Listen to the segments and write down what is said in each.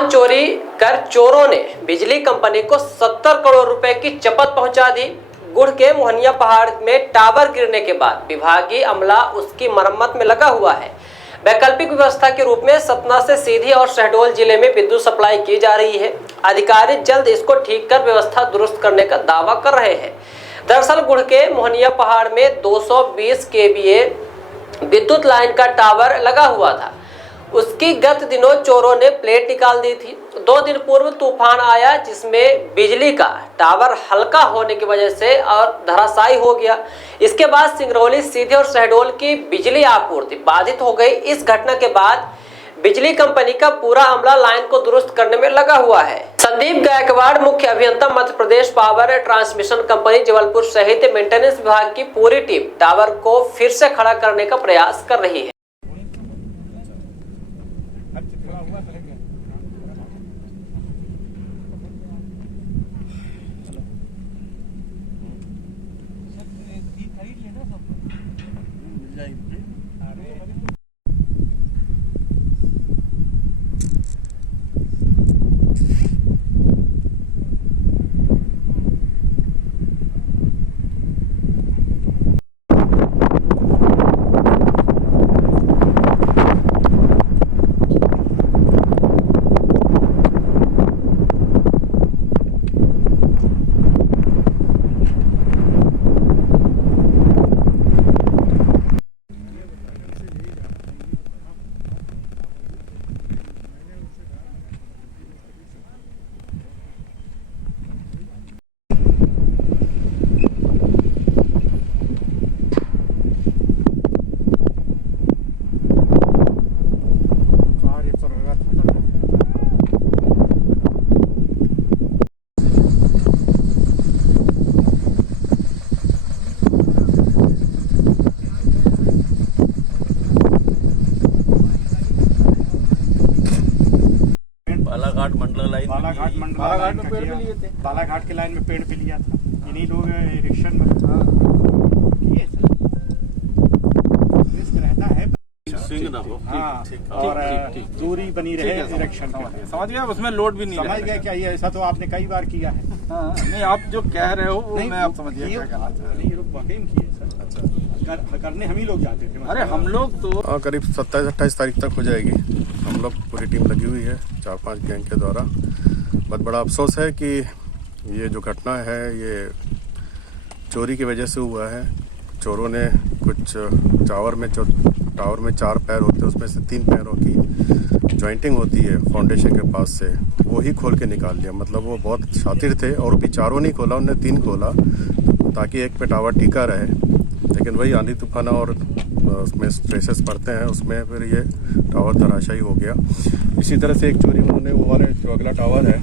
सामान चोरी कर चोरों ने बिजली कंपनी को 70 करोड़ रुपए की चपत पहुंचा दी। गुड़ के मोहनिया पहाड़ में टावर गिरने के बाद विभागीय अमला उसकी मरम्मत में लगा हुआ है। वैकल्पिक व्यवस्था के रूप में सतना से सीधी और शहडोल जिले में विद्युत सप्लाई की जा रही है। अधिकारी जल्द इसको ठीक कर व्यवस्था दुरुस्त करने का दावा कर रहे हैं। दरअसल गुड़ के मोहनिया पहाड़ में 220 केवीए विद्युत लाइन का टावर लगा हुआ था। उसकी गत दिनों चोरों ने प्लेट निकाल दी थी। 2 दिन पूर्व तूफान आया जिसमें बिजली का टावर हल्का होने की वजह से और धराशायी हो गया। इसके बाद सिंगरौली, सीधी और शहडोल की बिजली आपूर्ति बाधित हो गई। इस घटना के बाद बिजली कंपनी का पूरा अमला लाइन को दुरुस्त करने में लगा हुआ है। संदीप गायकवाड़, मुख्य अभियंता, Madhya Pradesh power transmission company Jabalpur सहित मेंटेनेंस विभाग की पूरी टीम टावर को फिर से खड़ा करने का प्रयास कर रही है। बालाघाट में पेड़ पे लिए थे। बालाघाट के लाइन में पेड़ पे लिया था। इन्हीं लोग इलेक्शन में किए रहता है स्विंग ना हो। और दूरी बनी रहे इलेक्शन में। समझ गया, उसमें लोड भी नहीं समझ गया क्या? ये ऐसा तो आपने कई बार किया है। नहीं, आप जो कह रहे हो वो मैं आप समझ गया क्या कहना चाह रहे हैं। ये लोग वाकई में किए सर। अच्छा, करने हम ही लोग जाते थे। अरे हम लोग तो करीब 27-28 तारीख तक हो जाएगी। हम लोग पूरी टीम लगी हुई है 4-5 गैंग के द्वारा। बहुत बड़ा अफसोस है कि ये जो घटना है ये चोरी की वजह से हुआ है। चोरों ने कुछ टावर में 4 पैर होते हैं, उसमें से 3 पैरों की जॉइंटिंग होती है फाउंडेशन के पास से, वो ही खोल के निकाल लिया। मतलब वो बहुत शातिर थे और भी 4 नहीं खोला, उन्होंने 3 खोला ताकि एक पे टावर टिका रहे। लेकिन वही आंधी तूफान और उसमें स्ट्रेसेस पड़ते हैं, उसमें फिर ये टावर धराशायी हो गया। इसी तरह से एक चोरी उन्होंने वो वाले जो अगला टावर है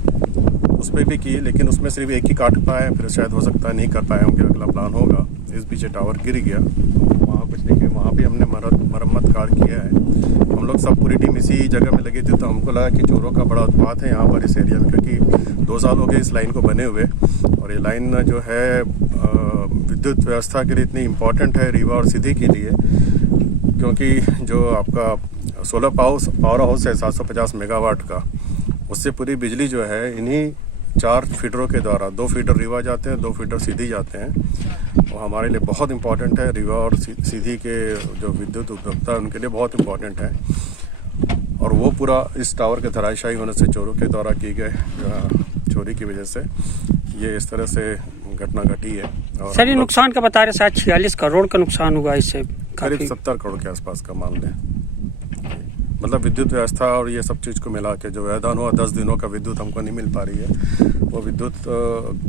उस पर भी की, लेकिन उसमें सिर्फ एक ही काट पाए, फिर शायद हो सकता है नहीं कर पाए होंगे, अगला प्लान होगा। इस बीच टावर गिर गया, वहाँ कुछ नहीं किया, वहाँ भी हमने मरम्मत कार्य किया है। हम लोग सब पूरी टीम इसी जगह में लगी थी, तो हमको लगा कि चोरों का बड़ा उत्पात है यहाँ पर इस एरिया में, क्योंकि 2 साल हो गए इस लाइन को बने हुए। और ये लाइन जो है विद्युत व्यवस्था के लिए इतनी इम्पोर्टेंट है रीवा और सीधी के लिए, क्योंकि जो आपका सोलर पावर हाउस है 750 मेगावाट का, उससे पूरी बिजली जो है इन्हीं 4 फीडरों के द्वारा, 2 फीडर रीवा जाते हैं, 2 फीडर सीधी जाते हैं। वो हमारे लिए बहुत इम्पोर्टेंट है। रीवा और सीधी के जो विद्युत उपभोक्ता है उनके लिए बहुत इम्पोर्टेंट है। और वो पूरा इस टावर के धराशायी होने से, चोरों के द्वारा की गए चोरी की वजह से ये इस तरह से घटना घटी है। और सर, ये नुकसान का बता रहे, शायद 46 करोड़ का नुकसान हुआ इससे। करीब 70 करोड़ के आसपास का मान लें। मतलब विद्युत व्यवस्था और ये सब चीज़ को मिला के जो व्यवधान हुआ, 10 दिनों का विद्युत हमको नहीं मिल पा रही है। वो विद्युत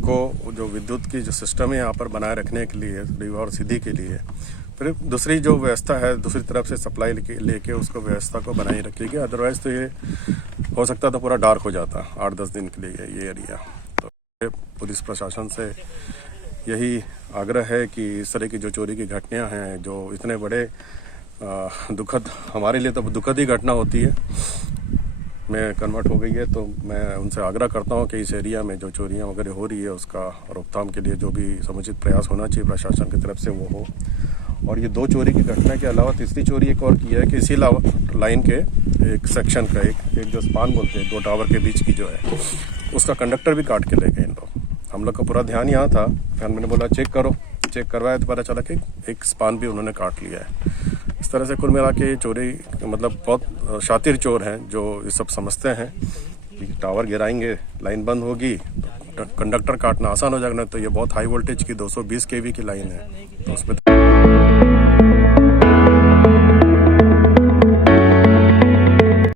को जो विद्युत की जो सिस्टम है यहाँ पर बनाए रखने के लिए, रीवा और सीधी के लिए, फिर दूसरी जो व्यवस्था है दूसरी तरफ से सप्लाई लेके उसको व्यवस्था को बनाए रखिएगी। अदरवाइज तो ये हो सकता तो पूरा डार्क हो जाता 8-10 दिन के लिए ये एरिया। तो पुलिस प्रशासन से यही आग्रह है कि इस तरह की जो चोरी की घटनाएं हैं, जो इतने बड़े दुखद, हमारे लिए तो दुखद ही घटना होती है, में कन्वर्ट हो गई है, तो मैं उनसे आग्रह करता हूं कि इस एरिया में जो चोरियां वगैरह हो रही है उसका रोकथाम के लिए जो भी समुचित प्रयास होना चाहिए प्रशासन की तरफ से वो हो। और ये 2 चोरी की घटना के अलावा तीसरी चोरी एक और की है कि इसी लाइन के एक सेक्शन का एक जो स्पान बोलते हैं 2 टावर के बीच की जो है उसका कंडक्टर भी काट के ले गए इन लोग। हम लोग का पूरा ध्यान यहाँ था, फिर मैंने बोला चेक करो, चेक करवाया तो पता चला कि एक स्पान भी उन्होंने काट लिया है। इस तरह से कुल मिला के चोरी मतलब बहुत शातिर चोर हैं जो ये सब समझते हैं कि टावर गिराएंगे लाइन बंद होगी तो कंडक्टर काटना आसान हो जाएगा। तो ये बहुत हाई वोल्टेज की 220 kV की लाइन है तो उसमें